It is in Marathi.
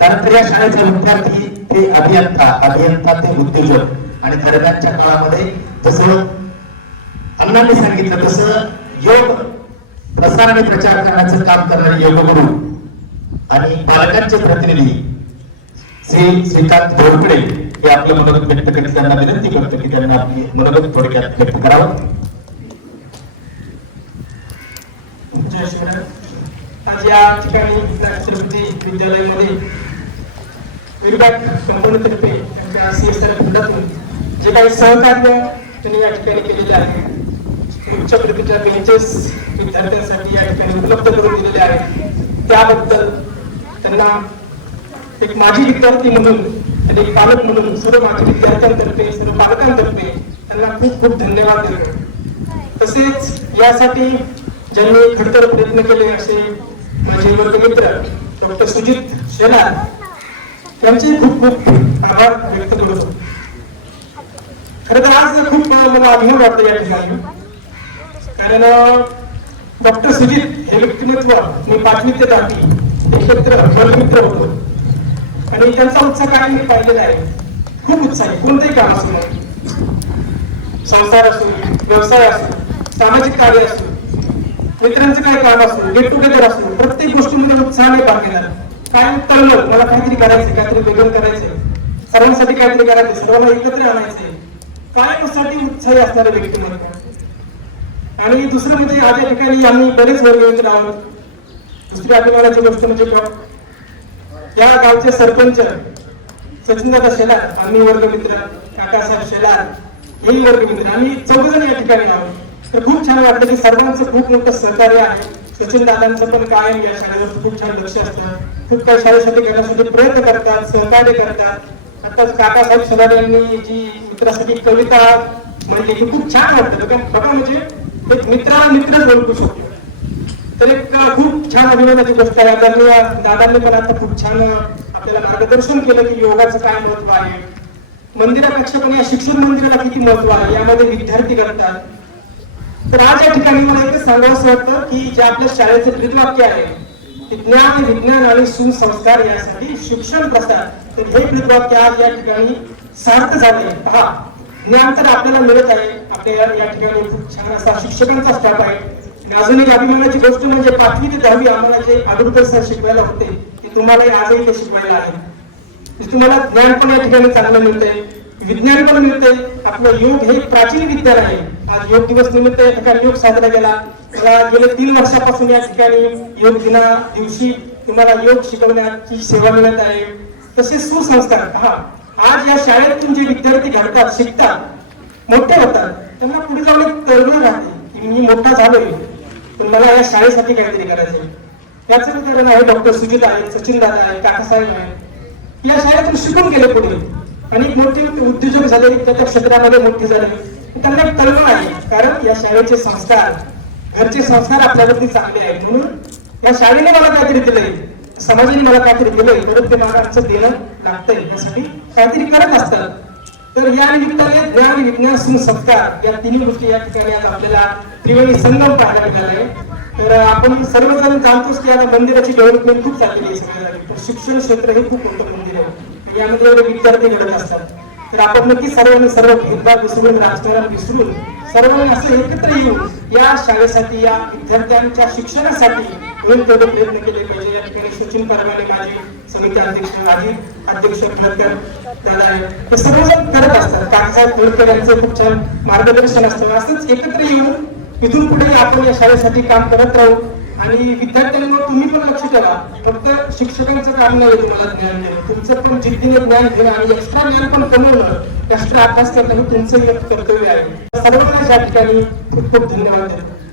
त्यानंतर या शाळेचा विद्यार्थी ते अभियंता ते उद्योजक आणि दरम्यानच्या काळामध्ये जसं अण्णांनी सांगितलं तसं योग प्रसार आणि प्रचार करण्याचं काम करणारे योगगुरु आणि बालकांचे प्रतिनिधी श्री श्रीकांत घोरपडे हे आपलं मनोगत व्यक्त करीत त्यांना विनंती करतो की त्यांना आपली मनोगत थोडक्यात व्यक्त करावं. जय शिवराय. आज या ठिकाणी छत्रपती विद्यालयामध्ये विभाग कंपनीतर्फे त्यांच्या CSR फंडातून जे काही सहकार्य त्यांनी या ठिकाणी केलेले आहे, उच्च प्रतीच्या बेंचेस विद्यार्थ्यांसाठी या ठिकाणी उपलब्ध करून दिलेले आहेत, त्याबद्दल त्यांना एक माजी विद्यार्थी म्हणून आणि एक पालक म्हणून सर्व माजी विद्यार्थ्यांतर्फे सर्व पालकांतर्फे त्यांना खूप खूप धन्यवाद देतो. तसेच यासाठी ज्यांनी खडतर प्रयत्न केले असे माझे वर्गमित्र डॉक्टर सुजित शेलार यांचे खूप खूप आभार व्यक्त करतो. खरं तर आज खूप मला अभिमान वाटतो या ठिकाणी, कारण डॉक्टर सुजित हे व्यक्तिमत्व मी 5वी ते 10वी एकत्र वर्गमित्र होतो आणि त्यांचा उत्साह काय मी पाहिलेला आहे. खूप उत्साही, कोणतेही काम असो, संसार असो, व्यवसाय असो, सामाजिक कार्य असो, मित्रांचं काय काम असो, गेट टुगेदर असो, प्रत्येक गोष्टीमध्ये उत्साहाने भाग घेणार. काय तळमळ, मला काहीतरी करायचं, काहीतरी वेगळं करायचंय, सर्वांसाठी काहीतरी करायचं, सर्वांना एकत्र आणायचंय, कायमसाठी उत्साही असणारे व्यक्तिमत्व. आणि दुसरं म्हणजे आज या ठिकाणी आम्ही बरेच वर्गमित्र आहोत. दुसरी अभिमानाची गोष्ट म्हणजे या गावचे सरपंच सचिनदादा शेलार, आम्ही वर्गमित्र, काकासाहेब शेलार हेही वर्गमित्र, आम्ही 4 जण या ठिकाणी आहोत. तर खूप छान वाटतं की सर्वांचं खूप मोठं सहकार्य आहे. सचिन दादांचं पण कायम या शाळेवर खूप छान लक्ष असतं, खूप काही शाळेसाठी घेण्यासाठी प्रयत्न करतात, सहकार्य करतात. आताच काकासाहेब शेलार यांनी जी मित्रासाठी कविता म्हणली ती खूप छान वाटतं. बघा म्हणजे एक मित्राला मित्रच ओळखू शकतो. तर एक खूप छान अभिमानाची गोष्ट आहे. दादांनी पण आता खूप छान आपल्याला मार्गदर्शन केलं की योगाचं काय महत्व आहे, मंदिरापेक्षा पण या शिक्षण मंदिराला किती महत्व आहे, यामध्ये विद्यार्थी करतात. तर आज या ठिकाणी मला एकच सांगावंसं वाटतं की जे आपल्या शाळेचे ब्रीदवाक्य आहे, ज्ञान विज्ञान आणि सुसंस्कार यासाठी शिक्षण प्रसार, तर हे ब्रीदवाक्य आज या ठिकाणी सार्थ झाले. पहा, ज्ञान तर आपल्याला मिळत आहे, आपल्या या ठिकाणी खूप छान असा शिक्षकांचा स्टाफ आहे. अजून एक अभिमानाची गोष्ट म्हणजे 5वी ते 10वी आम्हाला जे आदुरकर सर शिकवायला होते ते तुम्हाला आजही ते शिकवायला आहे. तुम्हाला ज्ञान पण या ठिकाणी चांगलं मिळतंय, विज्ञान पण मिळतंय. आपलं योग हे प्राचीन विज्ञान आहे. आज योग दिवस निमित्त या ठिकाणी योग साजरा केला. मला गेल्या 3 वर्षापासून या ठिकाणी योग दिना दिवशी तुम्हाला योग शिकवण्याची सेवा मिळत आहे. तसेच सुसंस्कार, पहा आज या शाळेतून जे विद्यार्थी घडतात, शिकतात, मोठे होतात, त्यांना पुढे जाऊन एक तळमळ राहते की मी मोठा झालोय पण मला या शाळेसाठी काहीतरी करायचंय. याचं उदाहरण आहे डॉक्टर सुजित आहे, सचिन दादा आहे, काकासाहेब आहे. या शाळेतून शिकून गेले पुढे आणि मोठे उद्योजक झाले, त्या क्षेत्रामध्ये मोठे झाले. त्यांना एक तळमळ आहे, कारण या शाळेचे संस्कार, घरचे संस्कार आपल्यावरती चांगले आहेत. म्हणून या शाळेने मला काहीतरी दिलंय, समाजाने मला काहीतरी दिलंय, परत ते मला आमचं देणं लागतंय, यासाठी काहीतरी करत असतात. तर या निमित्ताने ज्ञान विज्ञान सुसंस्कार या तिन्ही गोष्टी या ठिकाणी आज आपल्याला त्रिवेणी संगम पाहायला मिळाला आहे. तर आपण सर्वजण जाणतोच की आता मंदिराची डेव्हलपमेंट खूप चाललेली आहे सगळ्या. तर शिक्षण क्षेत्र हे खूप मोठं मंदिर आहे, यामध्ये एवढे विद्यार्थी घडत असतात. तर आपण नक्की सर्वांनी सर्व भेदभाव विसरून, राजकारण विसरून सर्वांनी असं एकत्र येऊन या शाळेसाठी, या विद्यार्थ्यांच्या शिक्षणासाठी होईल तेवढे प्रयत्न केले पाहिजे. या ठिकाणी सचिन परवाने माझे समिती अध्यक्ष, माजी अध्यक्ष खडकर दादा आहे, हे सर्वजण करत असतात. काकासाहेब खडकर यांचं खूप छान मार्गदर्शन असतं. असंच एकत्र येऊन इथून पुढे आपण या शाळेसाठी काम करत राहू. आणि विद्यार्थ्यांना तुम्ही पण लक्ष ठेवा, फक्त शिक्षकांचं काम नाही तुम्हाला ज्ञान देणं, तुमचं पण जिद्दीने ज्ञान घेणं आणि एक्स्ट्रा ज्ञान पण कमवणं, एक्स्ट्रा अभ्यास करणं हे तुमचं एक कर्तव्य आहे. सर्वांना या ठिकाणी खूप खूप धन्यवाद देतो.